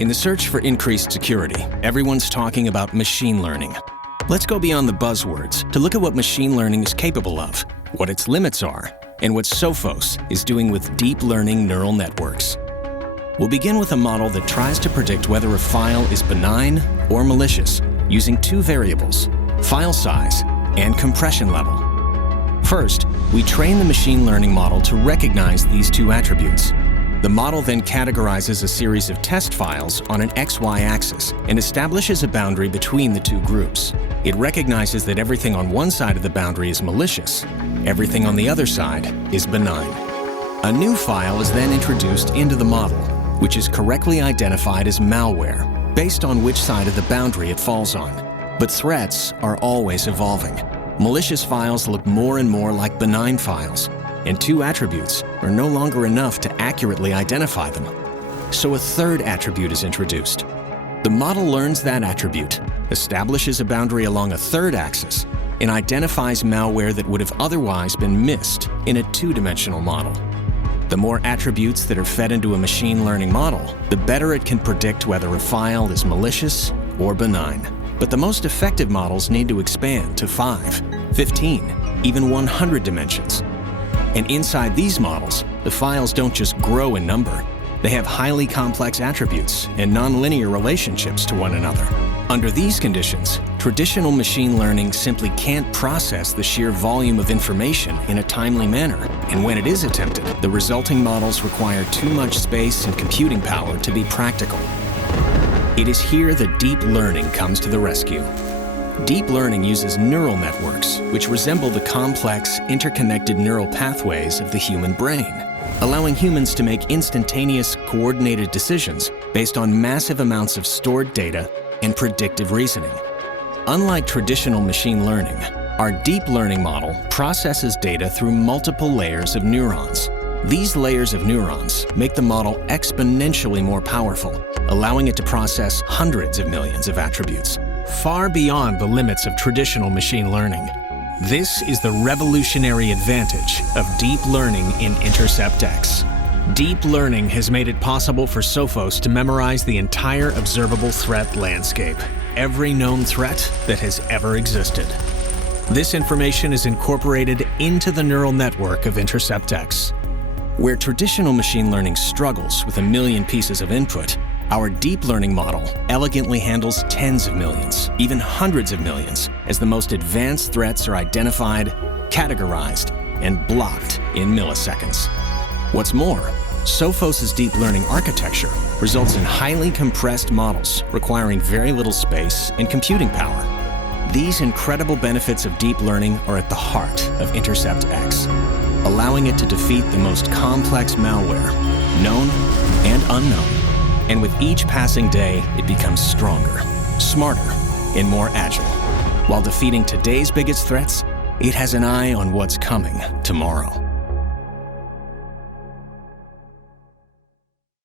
In the search for increased security, everyone's talking about machine learning. Let's go beyond the buzzwords to look at what machine learning is capable of, what its limits are, and what Sophos is doing with deep learning neural networks. We'll begin with a model that tries to predict whether a file is benign or malicious using two variables, file size and compression level. First, we train the machine learning model to recognize these two attributes. The model then categorizes a series of test files on an XY axis and establishes a boundary between the two groups. It recognizes that everything on one side of the boundary is malicious, everything on the other side is benign. A new file is then introduced into the model, which is correctly identified as malware, based on which side of the boundary it falls on. But threats are always evolving. Malicious files look more and more like benign files, and two attributes are no longer enough to accurately identify them. So a third attribute is introduced. The model learns that attribute, establishes a boundary along a third axis, and identifies malware that would have otherwise been missed in a two-dimensional model. The more attributes that are fed into a machine learning model, the better it can predict whether a file is malicious or benign. But the most effective models need to expand to 5, 15, even 100 dimensions. And inside these models, the files don't just grow in number. They have highly complex attributes and nonlinear relationships to one another. Under these conditions, traditional machine learning simply can't process the sheer volume of information in a timely manner. And when it is attempted, the resulting models require too much space and computing power to be practical. It is here that deep learning comes to the rescue. Deep learning uses neural networks, which resemble the complex, interconnected neural pathways of the human brain, allowing humans to make instantaneous, coordinated decisions based on massive amounts of stored data and predictive reasoning. Unlike traditional machine learning, our deep learning model processes data through multiple layers of neurons. These layers of neurons make the model exponentially more powerful, allowing it to process hundreds of millions of attributes, far beyond the limits of traditional machine learning. This is the revolutionary advantage of deep learning in Intercept X. Deep learning has made it possible for Sophos to memorize the entire observable threat landscape, every known threat that has ever existed. This information is incorporated into the neural network of Intercept X. Where traditional machine learning struggles with a million pieces of input, our deep learning model elegantly handles tens of millions, even hundreds of millions, as the most advanced threats are identified, categorized, and blocked in milliseconds. What's more, Sophos' deep learning architecture results in highly compressed models requiring very little space and computing power. These incredible benefits of deep learning are at the heart of Intercept X, allowing it to defeat the most complex malware, known and unknown. And with each passing day, it becomes stronger, smarter, and more agile. While defeating today's biggest threats, it has an eye on what's coming tomorrow.